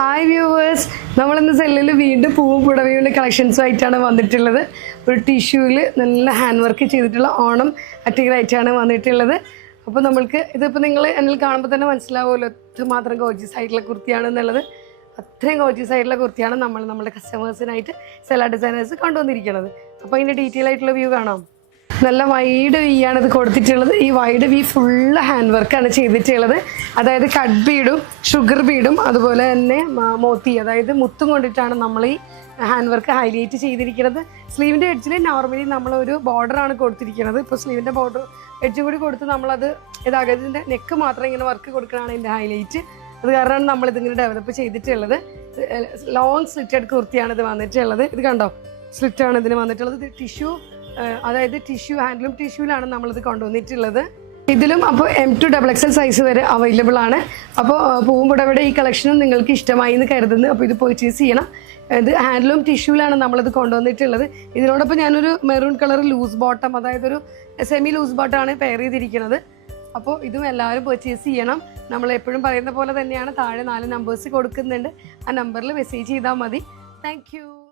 Hi viewers നമ്മളിന്ന് സെല്ലിൽ വീണ്ടും പൂവും പുടവയുടെ കളക്ഷൻസുമായിട്ടാണ് വന്നിട്ടുള്ളത്. ഒരു ടിഷ്യൂവിൽ നല്ല ഹാൻഡ് വർക്ക് ചെയ്തിട്ടുള്ള ഓണം അറ്റിക്കലായിട്ടാണ് വന്നിട്ടുള്ളത്. അപ്പോൾ നമ്മൾക്ക് ഇതിപ്പോൾ നിങ്ങൾ എന്നിൽ കാണുമ്പോൾ തന്നെ മനസ്സിലാവുമല്ലോ എത്രമാത്രം ഗോജിയസ് ആയിട്ടുള്ള കുർത്തിയാണ് എന്നുള്ളത്. അത്രയും ഗോജിയസ് ആയിട്ടുള്ള കുർത്തിയാണ് നമ്മൾ നമ്മുടെ കസ്റ്റമേഴ്സിനായിട്ട് സെല്ലാ ഡിസൈനേഴ്സ് കൊണ്ടുവന്നിരിക്കുന്നത്. അപ്പോൾ അതിന്റെ ഡീറ്റെയിൽ ആയിട്ടുള്ള വ്യൂ കാണാം. നല്ല വൈഡ് വി ആണ് ഇത് കൊടുത്തിട്ടുള്ളത്. ഈ വൈഡ് വി ഫുള്ള് ഹാൻഡ് വർക്കാണ് ചെയ്തിട്ടുള്ളത്. അതായത് കട്ട് ബീഡും ഷുഗർ ബീഡും അതുപോലെ തന്നെ മോത്തി അതായത് മുത്തും കൊണ്ടിട്ടാണ് നമ്മൾ ഈ ഹാൻഡ് വർക്ക് ഹൈലൈറ്റ് ചെയ്തിരിക്കുന്നത്. സ്ലീവിന്റെ എഡ്ജിൽ നോർമലി നമ്മളൊരു ബോർഡറാണ് കൊടുത്തിരിക്കുന്നത്. ഇപ്പോൾ സ്ലീവിന്റെ ബോർഡർ എഡ്ജും കൂടി കൊടുത്ത് നമ്മളത് ഇതാകത്തിന്റെ നെക്ക് മാത്രം ഇങ്ങനെ വർക്ക് കൊടുക്കണതാണ് എന്റെ ഹൈലൈറ്റ് അത് കാരണമാണ് നമ്മൾ ഇതിങ്ങനെ ഡെവലപ്പ് ചെയ്തിട്ടുള്ളത്. ലോങ് സ്ലിറ്റഡ് കുർത്തിയാണ് ഇത് വന്നിട്ടുള്ളത്. ഇത് കണ്ടോ? സ്ലിറ്റാണ് ഇതിന് വന്നിട്ടുള്ളത്. ഇത് ടിഷ്യൂ അതായത് ടിഷ്യൂ ഹാൻഡ്ലൂം ടിഷ്യൂലാണ് നമ്മളിത് കൊണ്ടുവന്നിട്ടുള്ളത്. ഇതിലും അപ്പോൾ M two double XL size വരെ അവൈലബിൾ ആണ്. അപ്പോൾ പൂമ്പുടവയുടെ ഈ കളക്ഷനും നിങ്ങൾക്ക് ഇഷ്ടമായി എന്ന് കരുതുന്നു. അപ്പോൾ ഇത് പർച്ചേസ് ചെയ്യണം. ഇത് ഹാൻഡ്ലൂം ടിഷ്യൂലാണ് നമ്മളിത് കൊണ്ടുവന്നിട്ടുള്ളത്. ഇതിനോടൊപ്പം ഞാനൊരു മെറൂൺ കളർ ലൂസ് ബോട്ടം അതായത് ഒരു സെമി ലൂസ് ബോട്ടമാണ് പെയർ ചെയ്തിരിക്കുന്നത്. അപ്പോൾ ഇതും എല്ലാവരും പർച്ചേസ് ചെയ്യണം. നമ്മൾ എപ്പോഴും പറയുന്ന പോലെ തന്നെയാണ്. താഴെ നാല് നമ്പേഴ്സ് കൊടുക്കുന്നുണ്ട്. ആ നമ്പറിൽ മെസ്സേജ് ചെയ്താൽ മതി. താങ്ക്